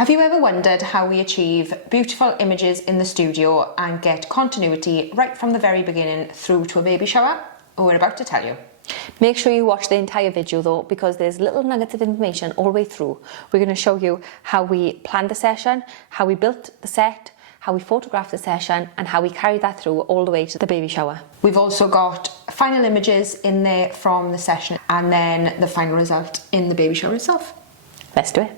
Have you ever wondered how we achieve beautiful images in the studio and get continuity right from the very beginning through to a baby shower? Well, we're about to tell you. Make sure you watch the entire video though, because there's little nuggets of information all the way through. We're going to show you how we planned the session, how we built the set, how we photographed the session, and how we carried that through all the way to the baby shower. We've also got final images in there from the session and then the final result in the baby shower itself. Let's do it.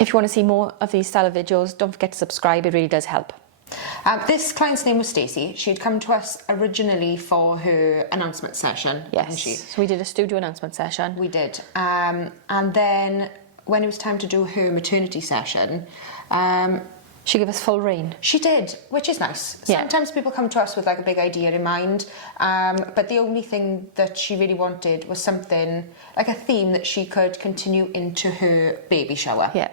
If you want to see more of these style of videos, don't forget to subscribe, it really does help. This client's name was Stacey. She'd come to us originally for her announcement session. Yes, so we did a studio announcement session. We did. And then when it was time to do her maternity session, she gave us full rein. She did, which is nice. Yeah. Sometimes people come to us with like a big idea in mind, but the only thing that she really wanted was something, like a theme that she could continue into her baby shower. Yeah.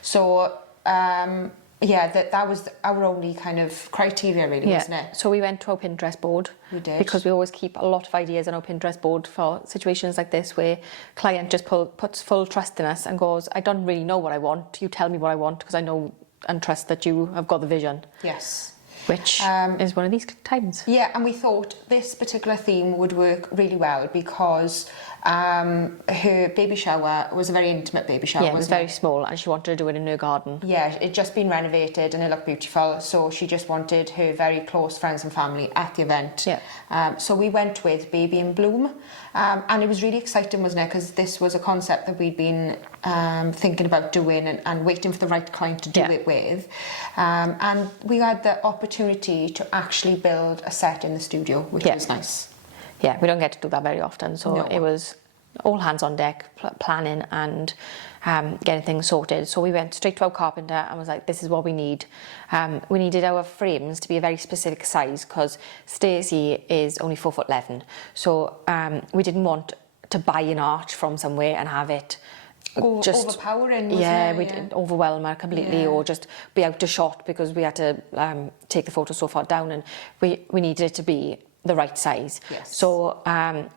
So, yeah, that was our only kind of criteria really, wasn't it? So we went to our Pinterest board. We did. Because we always keep a lot of ideas on our Pinterest board for situations like this where client just puts full trust in us and goes, I don't really know what I want, you tell me what I want because I know and trust that you have got the vision. Yes. Which is one of these times. Yeah, and we thought this particular theme would work really well because her baby shower was a very intimate baby shower. Yeah, it was very small and she wanted to do it in her garden. Yeah, it'd just been renovated and it looked beautiful, so she just wanted her very close friends and family at the event. Yeah. So we went with Baby in Bloom, and it was really exciting, wasn't it? Because this was a concept that we'd been thinking about doing and waiting for the right client to do it with. And we had the opportunity to actually build a set in the studio, which was nice. Yeah, we don't get to do that very often, so No. it was all hands on deck, planning and getting things sorted. So we went straight to our carpenter and was like, this is what we need. We needed our frames to be a very specific size because Stacey is only 4'11", so we didn't want to buy an arch from somewhere and have it just overpowering, we didn't overwhelm her completely or just be out of shot because we had to take the photo so far down, and we needed it to be the right size. Yes. So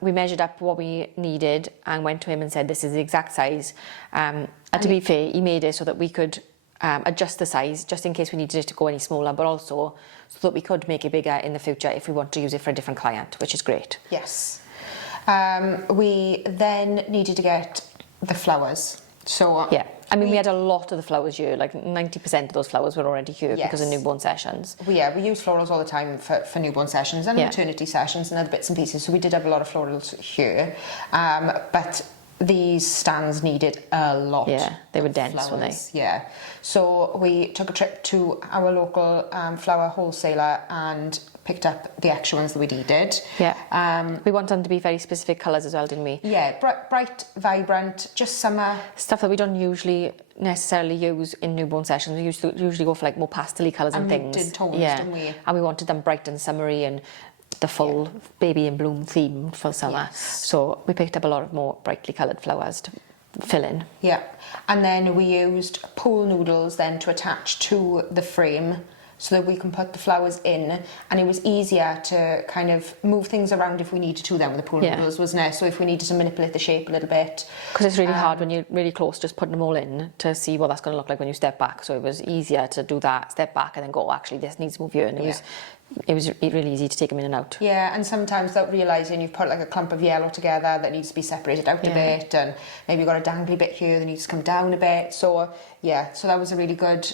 we measured up what we needed and went to him and said this is the exact size, and to be fair he made it so that we could adjust the size just in case we needed it to go any smaller, but also so that we could make it bigger in the future if we want to use it for a different client, which is great. Yes. We then needed to get the flowers. So yeah, I mean we had a lot of the flowers here, like 90% of those flowers were already here because of newborn sessions. We use florals all the time for newborn sessions and maternity sessions and other bits and pieces, so we did have a lot of florals here, but these stands needed a lot. Yeah, they were dense, flowers, weren't they? Yeah. So we took a trip to our local flower wholesaler and picked up the extra ones that we needed. Yeah. We want them to be very specific colours as well, didn't we? Yeah, bright, vibrant, just summer. Stuff that we don't usually necessarily use in newborn sessions. We usually go for like more pastel-y colours and things. Muted tones, didn't we? And we wanted them bright and summery and the full Baby in Bloom theme for summer. Yes. So we picked up a lot of more brightly coloured flowers to fill in. Yeah, and then we used pool noodles then to attach to the frame so that we can put the flowers in, and it was easier to kind of move things around if we needed to then with the pool noodles, wasn't it? So if we needed to manipulate the shape a little bit. Because it's really hard when you're really close just putting them all in to see what that's going to look like when you step back. So it was easier to do that, step back and then go, oh, actually this needs to move here, and it was really easy to take them in and out. Yeah, and sometimes without realising you've put like a clump of yellow together that needs to be separated out a bit, and maybe you've got a dangly bit here that needs to come down a bit. So yeah, so that was a really good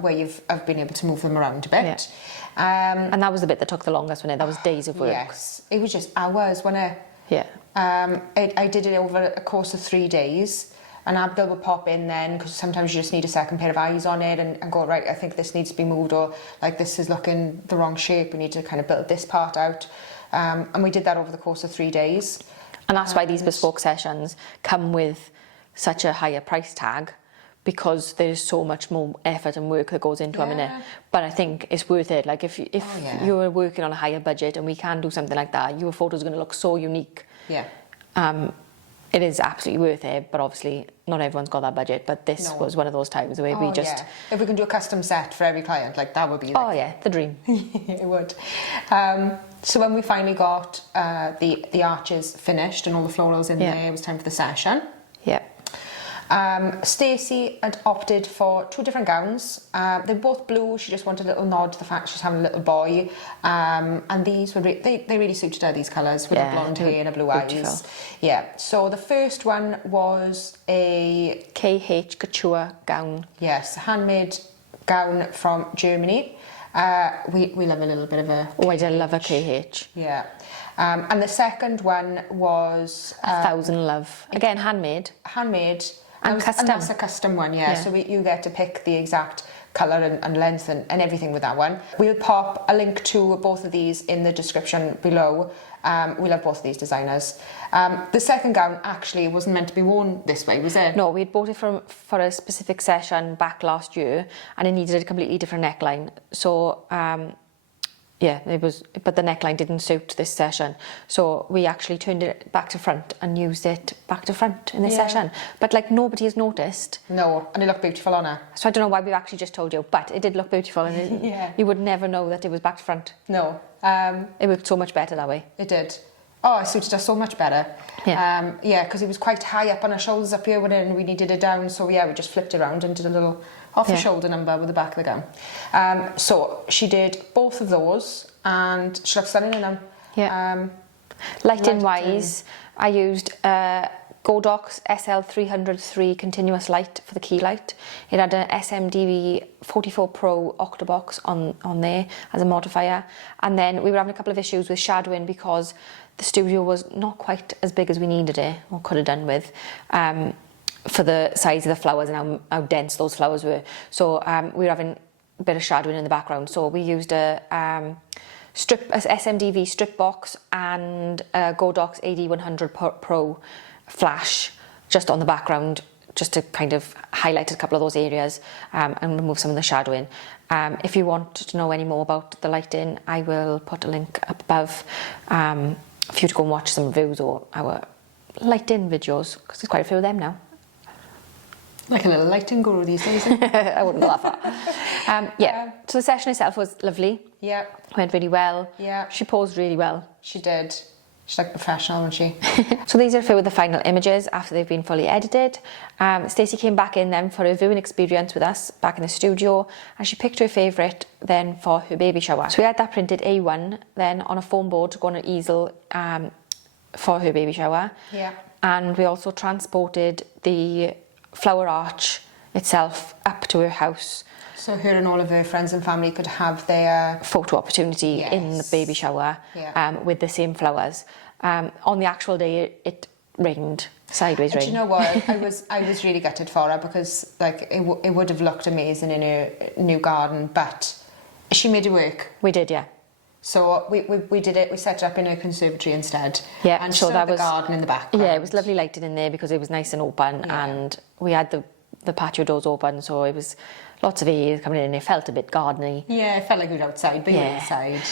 way of being able to move them around a bit. Yeah. And that was the bit that took the longest, wasn't it? That was days of work. Yes, it was just hours, wasn't it? Yeah. I did it over a course of 3 days. And Abdul would pop in then, because sometimes you just need a second pair of eyes on it and go, right, I think this needs to be moved, or like this is looking the wrong shape, we need to kind of build this part out. And we did that over the course of 3 days. And that's why these bespoke sessions come with such a higher price tag, because there's so much more effort and work that goes into them in it. But I think it's worth it. Like if you're working on a higher budget and we can do something like that, your photo's going to look so unique. Yeah. It is absolutely worth it, but obviously not everyone's got that budget. But this was one of those times where we just... Yeah. If we can do a custom set for every client, like that would be... Like, oh yeah, the dream. It would. So when we finally got the arches finished and all the florals in there, it was time for the session. Yeah. Stacey had opted for 2 different gowns. They're both blue. She just wanted a little nod to the fact she's having a little boy. And these were they really suited her, these colours, with a blonde hair and a blue eyes. Yeah. So the first one was a KH couture gown. Yes, handmade gown from Germany. We love a little bit of a Oh, I do love a KH. Yeah. And the second one was 1,000 Love. Again, handmade. Handmade. And custom. And that's a custom one, yeah. So you get to pick the exact colour and length and everything with that one. We'll pop a link to both of these in the description below. We love both of these designers. The second gown actually wasn't meant to be worn this way, was it? No, we'd bought it for a specific session back last year, and it needed a completely different neckline. So, yeah, but the neckline didn't suit this session. So we actually turned it back to front and used it back to front in this session. But like nobody has noticed. No, and it looked beautiful on her. So I don't know why we've actually just told you, but it did look beautiful, and you would never know that it was back to front. No. It looked so much better that way. It did. Oh, it suited her so much better. Yeah. Because it was quite high up on her shoulders up here, and we needed it down. So yeah, we just flipped it around and did a little off-the-shoulder number with the back of the gown. So she did both of those, and she looked stunning in them. Yeah. Lighting-wise, I used Godox SL303 continuous light for the key light. It had an SMDV 44 Pro octabox on there as a modifier. And then we were having a couple of issues with shadowing because the studio was not quite as big as we needed it, or could have done with, for the size of the flowers and how dense those flowers were. So we were having a bit of shadowing in the background. So we used a SMDV strip box and a Godox AD100 Pro flash just on the background, just to kind of highlight a couple of those areas and remove some of the shadowing. If you want to know any more about the lighting, I will put a link up above for you to go and watch some reviews or our lighting videos, because there's quite a few of them now. Like a little lighting guru these days. I wouldn't go that far. So the session itself was lovely. Yeah. Went really well. Yeah. She posed really well. She did. She's like professional, wasn't she? So these are a few of the final images after they've been fully edited. Stacey came back in then for a viewing experience with us back in the studio, and she picked her favourite then for her baby shower. So we had that printed A1 then on a foam board to go on an easel for her baby shower. Yeah. And we also transported the flower arch itself up to her house. So her and all of her friends and family could have their photo opportunity in the baby shower with the same flowers. On the actual day, it rained, sideways rain. Do you know what? I was really gutted for her, because like it would have looked amazing in her new garden, but she made it work. We did, yeah. So we did it. We set it up in her conservatory instead. Yeah, and so still that the was garden in the background. Yeah, it was lovely lighting in there because it was nice and open, and we had the patio doors open, so it was lots of air coming in. It felt a bit gardeny. Yeah, it felt like we were outside, but you were inside.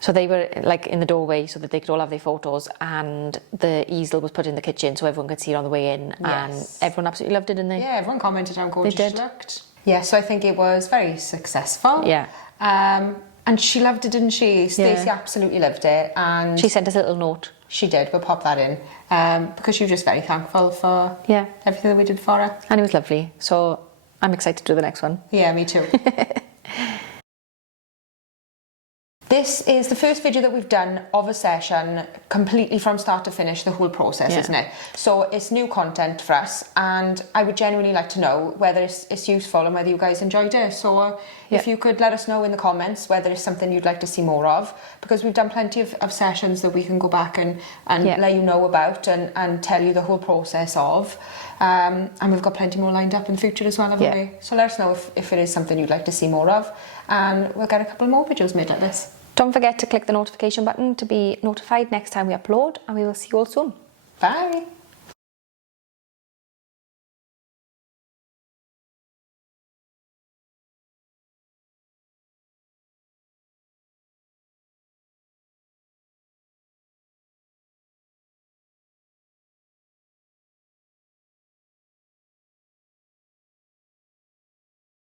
So they were like in the doorway so that they could all have their photos, and the easel was put in the kitchen so everyone could see it on the way in, and everyone absolutely loved it, didn't they? Yeah, everyone commented how gorgeous They she did. looked. Yeah, so I think it was very successful. Yeah. And she loved it, didn't she? Stacey absolutely loved it, and She sent us a little note. she did. We'll pop that in because she was just very thankful for everything that we did for her. And it was lovely. So I'm excited to do the next one. Yeah, me too. This is the first video that we've done of a session completely from start to finish, the whole process, isn't it? So it's new content for us, and I would genuinely like to know whether it's useful and whether you guys enjoyed it. So if you could let us know in the comments whether it's something you'd like to see more of, because we've done plenty of sessions that we can go back and let you know about and tell you the whole process of. And we've got plenty more lined up in the future as well, haven't we? So let us know if it is something you'd like to see more of, and we'll get a couple more videos made like this. Don't forget to click the notification button to be notified next time we upload, and we will see you all soon. Bye.